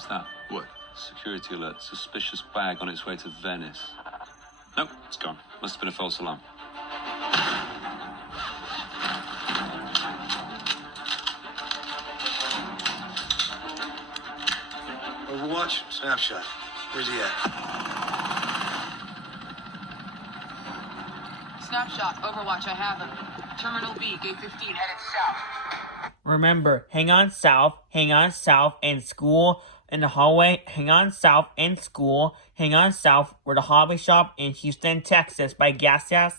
What's that? What? Security alert. Suspicious bag on its way to Venice. Nope, it's gone. Must have been a false alarm. Overwatch, snapshot. Where's he at? Snapshot, Overwatch, I have him. Terminal B, gate 15, headed south. Remember, hang on south, and school in the hallway, hang on south, and school, hang on south, we're the hobby shop in Houston, Texas by Gas Gas.